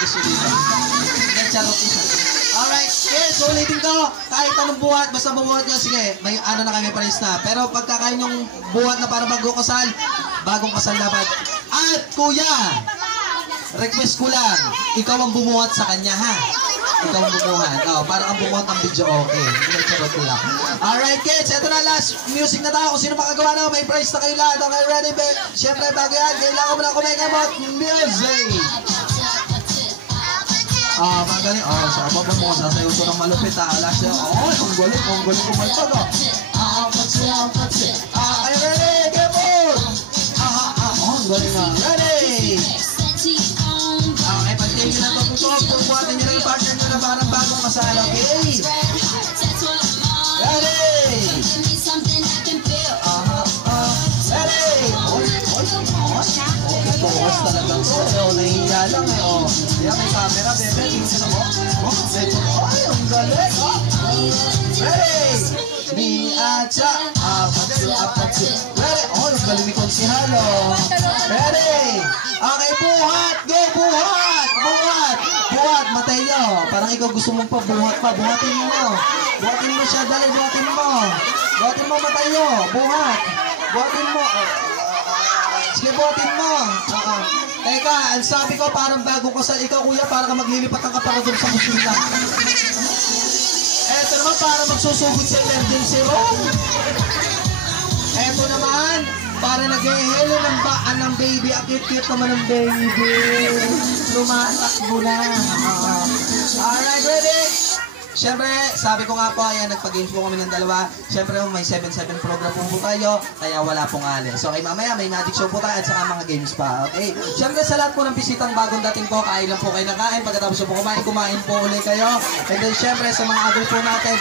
gusto dito. Charot isa. Alright, yes, so ulitin ko. Kahit anong buhat, basta mabuhat nyo, sige, may ano na kami pares na. Pero pagkakain yung buhat na para bagong kasal dapat. At kuya, request ko lang, ikaw ang bumuhat sa kanya, ha? Ikaw ang bumuhat. Parang ang bumuhat ng video, okay. Hindi charot ko lang. Alright, kids, ito na last music na tayo. Kung sino makagawa na, may prize na kayo lahat. Okay, ready, babe? Siyempre, bago yan, kailangan mo na kumekamot. Music! Magaling. So, ababa mo, sasayaw ito ng malupit, ha? Last year, ang galing kumalpag, kayo ready? Get on! Ang galing, ready? Okay, pag-take nyo na ito, bubuhatin nyo na yung partner nyo na parang bagong kasal, okay? Ready? Focus talagang so, nahihiya lang Kaya may camera, bebe, tingin ako. Ay, ang galing, Ready? Ni Acha, apat. Ready? Ang galing ni Konsihalo. Ready? Okay, buhat! Go, buhat! Buhat, Mateo. Parang ikaw gusto mong pabuhat pa. Buhatin mo siya, dali, buhatin mo, Mateo. Buhatin mo. Sige, buhatin mo. Teka, ang sabi ko parang bagong kasal. Ikaw, kuya, para ka maglilipat ang kaparador sa kusina. Eto naman, para magsusugod sa emergency room. Eto naman, para nag-ehelo ng baan ng baby. Ang cute naman ng baby. Lumatakbo na. Alright, ready? Siyempre, sabi ko nga po, ayan, nagpag-games po kami ng dalawa. Siyempre, may 7-7 program po tayo, kaya wala pong alis. So, okay, mamaya, may magic show po tayo at saka mga games pa, okay? Siyempre, sa lahat po ng bisitang bagong dating po, kain lang po kayo nakain. Pagkatapos po kumain po ulit kayo. And then, siyempre, sa mga adult po natin,